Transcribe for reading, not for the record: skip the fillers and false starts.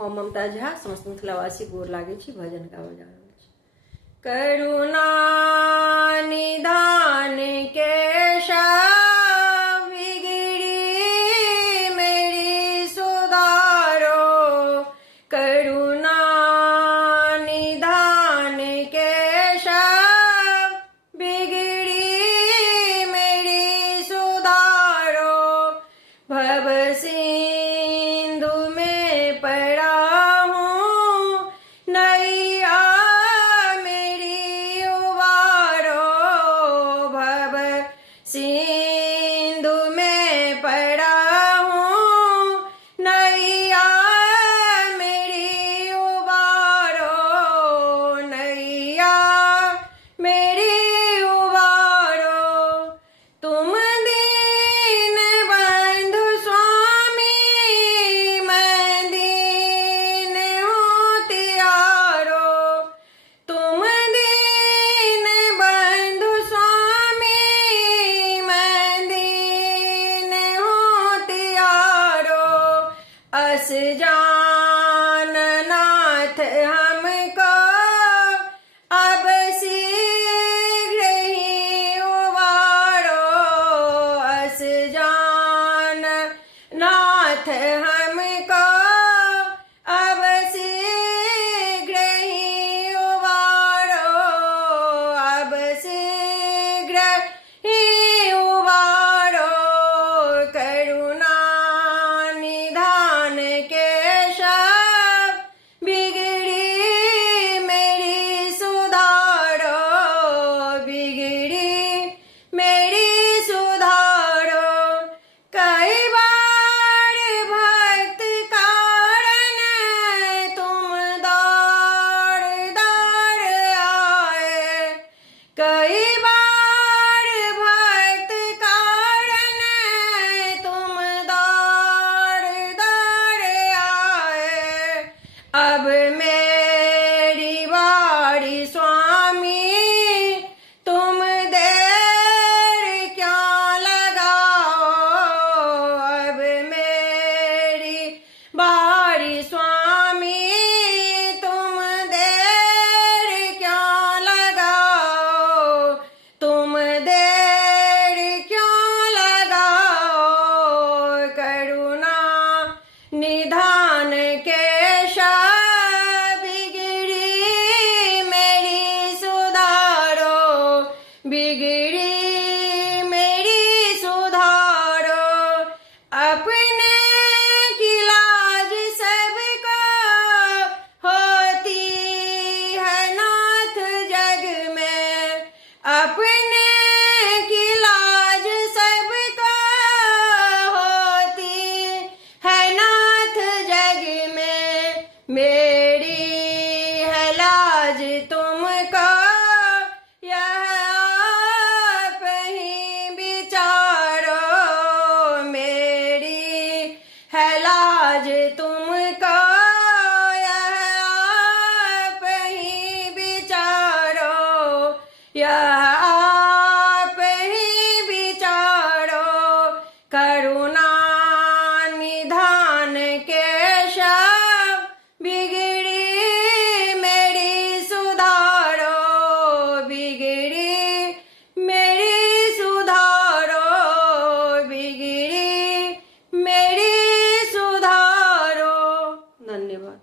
हम ममता झा समस्त मिथिलावासी गोर लागे छी भजन गावे जा रहल छी। करुणा निधान केशव बिगड़ी मेरी सुधारो, करुणा निधान केशव बिगड़ी मेरी सुधारो, भव सिंधु में पड़ा हूँ नैया मेरी उबारो, भव सिंधु में पड़ा हूँ नैया मेरी उबारो, नैया मेरी उबारो। तुम दीन बंधु स्वामी मैं दीन हूँ तियारो, तुम दीन बंधु स्वामी मैं दीन हूँ तियारो, अस जान नाथ हमको अब शीघ्र ही उबारो, अस जान नाथ हमको अब शीघ्र ही उबारो, अब शीघ्र ही उबारो, करुणा निधान केशव बिगड़ी मेरी सुधारो, बिगड़ी मेरी सुधारो। कई बार भक्त कारण तुम दौड़ दौड़ आए, कई बार भक्त कारण तुम दौड़ दौड़ आए, अब मेरी बारी स्वामी तुम देर क्यों लगाओ, अब मेरी बारी स्वामी तुम देर क्यों लगाओ, तुम देर क्यों लगाओ, करुणा निधान केशव बिगड़ी मेरी सुधारो, बिगड़ी मेरी सुधारो। अपने की लाज सबको होती है नाथ जग में, अपने की लाज सबको होती है नाथ जग में, मेरी है लाज तुमको यह आप ही विचारो, मेरी है लाज तुमको यह आप ही विचारो, यह आप ही विचारो, करुणा निधान केशव बिगड़ी मेरी सुधारो, बिगड़ी मेरी सुधारो, बिगड़ी मेरी सुधारो। धन्यवाद।